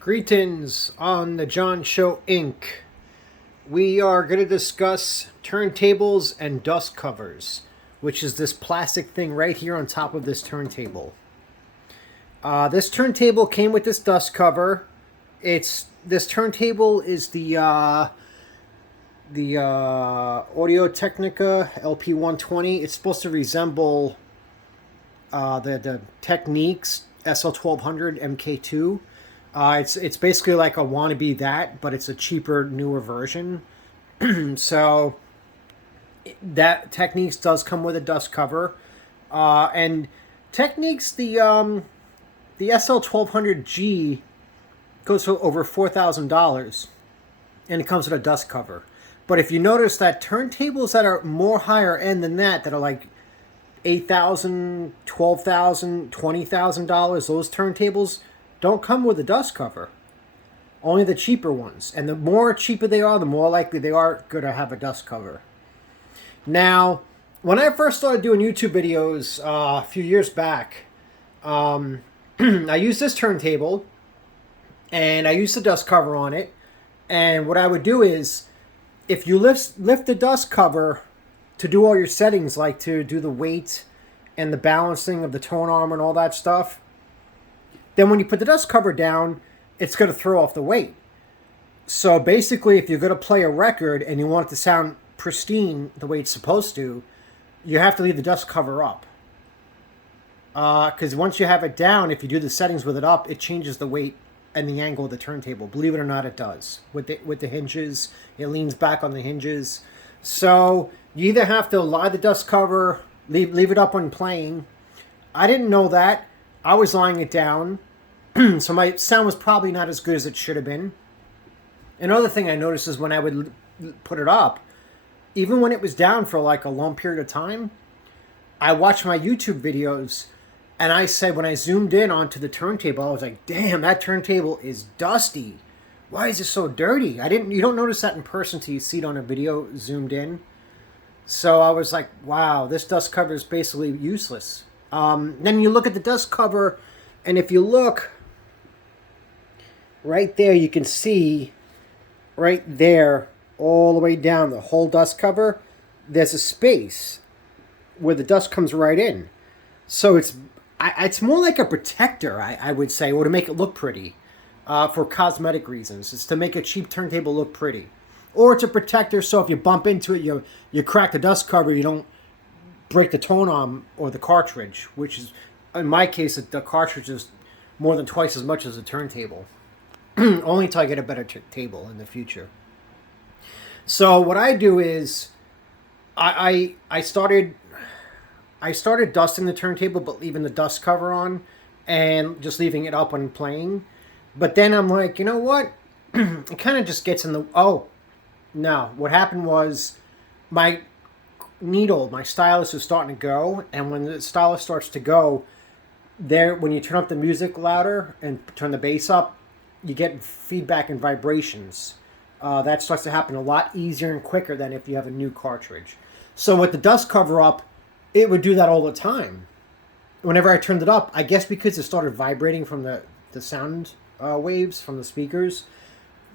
Greetings on the John Show Inc. We are going to discuss turntables and dust covers, which is this plastic thing right here on top of this turntable. This turntable came with this dust cover. This turntable is the Audio Technica LP120. It's supposed to resemble the Techniques SL1200 MK2. It's basically like a wannabe that, but it's a cheaper, newer version. So that Techniques does come with a dust cover, and Techniques the SL1200G goes for over $4,000, and it comes with a dust cover. But if you notice that turntables that are more higher end than that are like $8,000, $12,000, $20,000, those turntables don't come with a dust cover. Only the cheaper ones. And the more cheaper they are, the more likely they are going to have a dust cover. Now, when I first started doing YouTube videos a few years back, I used this turntable and I used the dust cover on it. And what I would do is, if you lift the dust cover to do all your settings, like to do the weight and the balancing of the tone arm and all that stuff, then when you put the dust cover down, it's going to throw off the weight. So basically, if you're going to play a record and you want it to sound pristine the way it's supposed to, you have to leave the dust cover up. Because once you have it down, if you do the settings with it up, it changes the weight and the angle of the turntable. Believe it or not, it does. With the hinges, it leans back on the hinges. So you either have to lie the dust cover, leave it up when playing. I didn't know that. I was lying it down. So my sound was probably not as good as it should have been. Another thing I noticed is when I would put it up, even when it was down for like a long period of time, I watched my YouTube videos and I said, when I zoomed in onto the turntable, I was like, damn, that turntable is dusty. Why is it so dirty? You don't notice that in person till you see it on a video zoomed in. So I was like, wow, this dust cover is basically useless. Then you look at the dust cover, and if you look right there, you can see right there, all the way down the whole dust cover, there's a space where the dust comes right in. So it's more like a protector, I would say, or to make it look pretty, for cosmetic reasons. It's to make a cheap turntable look pretty. Or it's a protector, so if you bump into it, you crack the dust cover, you don't break the tone arm or the cartridge, which is, in my case, the cartridge is more than twice as much as a turntable. Only until I get a better table in the future. So what I do is, I started dusting the turntable, but leaving the dust cover on, and just leaving it up when playing. But then I'm like, you know what? It kind of just gets in the... Oh, no. What happened was my stylus was starting to go, and when the stylus starts to go, when you turn up the music louder and turn the bass up, you get feedback and vibrations. That starts to happen a lot easier and quicker than if you have a new cartridge. So with the dust cover up, it would do that all the time. Whenever I turned it up, I guess because it started vibrating from the sound waves from the speakers,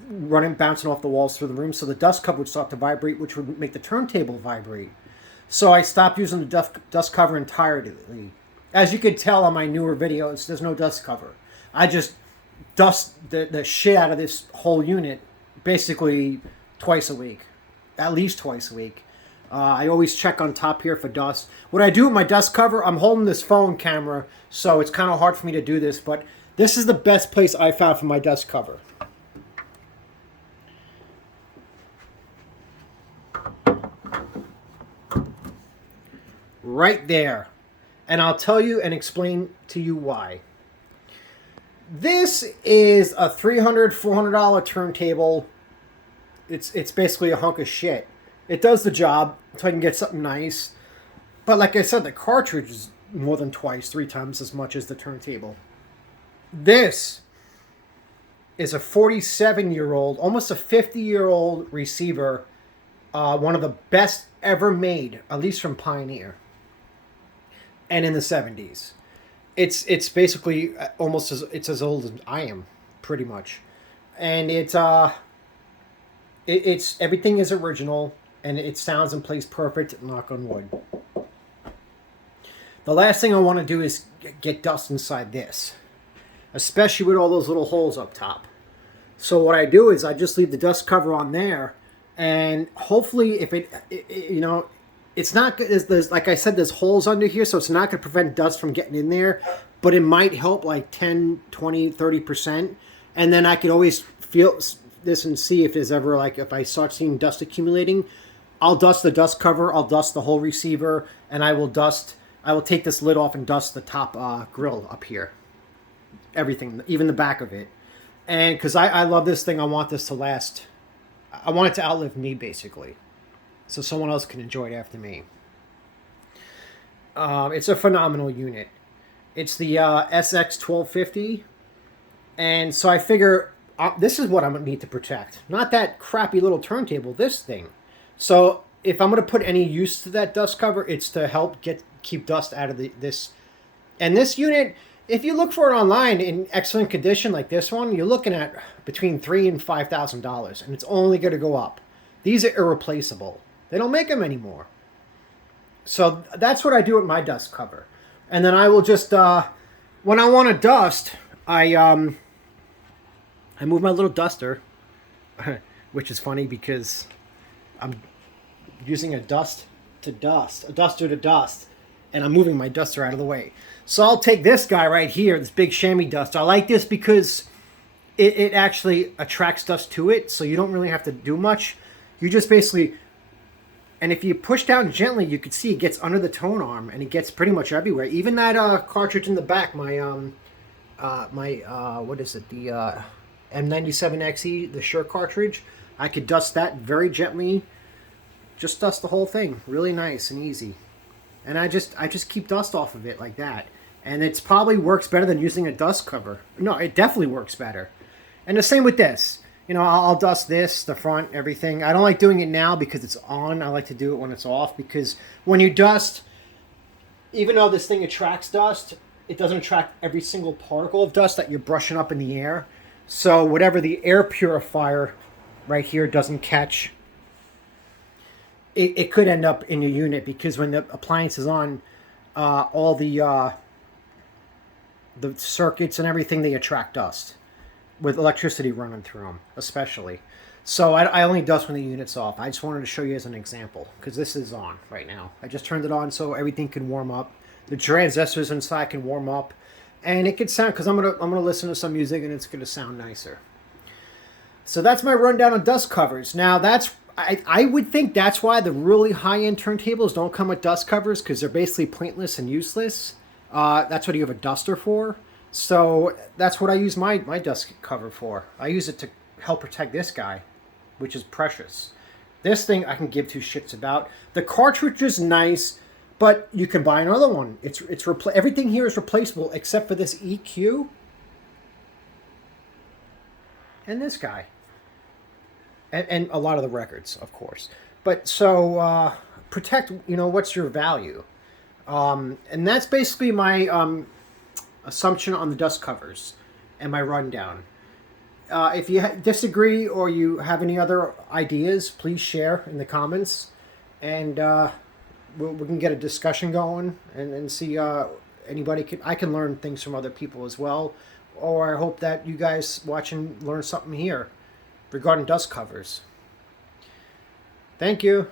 bouncing off the walls through the room, so the dust cover would start to vibrate, which would make the turntable vibrate. So I stopped using the dust cover entirely. As you could tell on my newer videos, there's no dust cover. I just dust the shit out of this whole unit basically twice a week. At least twice a week. I always check on top here for dust. What I do with my dust cover, I'm holding this phone camera, so it's kind of hard for me to do this, but this is the best place I found for my dust cover. Right there. And I'll tell you and explain to you why. This is a $300, $400 turntable. It's basically a hunk of shit. It does the job until I can get something nice. But like I said, the cartridge is more than twice, 3 times as much as the turntable. This is a 47-year-old, almost a 50-year-old receiver. One of the best ever made, at least from Pioneer. And in the 70s. It's basically almost as old as I am. pretty much. And it's everything is original, and it sounds and plays perfect. Knock on wood. The last thing I want to do is get dust inside this, especially with all those little holes up top. So what I do is I just leave the dust cover on there, and hopefully if it's not good. There's, like I said, there's holes under here, so it's not going to prevent dust from getting in there, but it might help like 10, 20, 30%. And then I could always feel this and see if there's ever, like, if I start seeing dust accumulating, I'll dust the dust cover, I'll dust the whole receiver, and I will take this lid off and dust the top grill up here. Everything, even the back of it. And because I love this thing, I want this to last. I want it to outlive me, basically, so someone else can enjoy it after me. It's a phenomenal unit. It's the SX1250, and so I figure this is what I'm going to need to protect. Not that crappy little turntable, this thing. So if I'm going to put any use to that dust cover, it's to help keep dust out of this. And this unit, if you look for it online in excellent condition like this one, you're looking at between $3,000 and $5,000, and it's only going to go up. These are irreplaceable. They don't make them anymore. So that's what I do with my dust cover. And then I will just, when I want to dust, I move my little duster, which is funny because I'm using a duster to dust, and I'm moving my duster out of the way. So I'll take this guy right here, this big chamois duster. I like this because it actually attracts dust to it, so you don't really have to do much. You just basically, and if you push down gently, you can see it gets under the tone arm, and it gets pretty much everywhere. Even that cartridge in the back, my what is it, the M97XE, the Shure cartridge, I could dust that very gently. Just dust the whole thing, really nice and easy. And I just keep dust off of it like that. And it probably works better than using a dust cover. No, it definitely works better. And the same with this. You know, I'll dust this, the front, everything. I don't like doing it now because it's on. I like to do it when it's off, because when you dust, even though this thing attracts dust, it doesn't attract every single particle of dust that you're brushing up in the air. So whatever the air purifier right here doesn't catch, it could end up in your unit, because when the appliance is on, all the circuits and everything, they attract dust with electricity running through them, especially. So I only dust when the unit's off. I just wanted to show you as an example, because this is on right now. I just turned it on so everything can warm up. The transistors inside can warm up, and it could sound, because I'm gonna listen to some music and it's gonna sound nicer. So that's my rundown on dust covers. Now I would think that's why the really high-end turntables don't come with dust covers, because they're basically pointless and useless. That's what you have a duster for. So that's what I use my dust cover for. I use it to help protect this guy, which is precious. This thing I can give two shits about. The cartridge is nice, but you can buy another one. Everything here is replaceable except for this EQ and this guy. And a lot of the records, of course. But so protect, what's your value? And that's basically my assumption on the dust covers and my rundown. If you disagree or you have any other ideas, please share in the comments. And we can get a discussion going and see I can learn things from other people as well. Or I hope that you guys watching learn something here regarding dust covers. Thank you.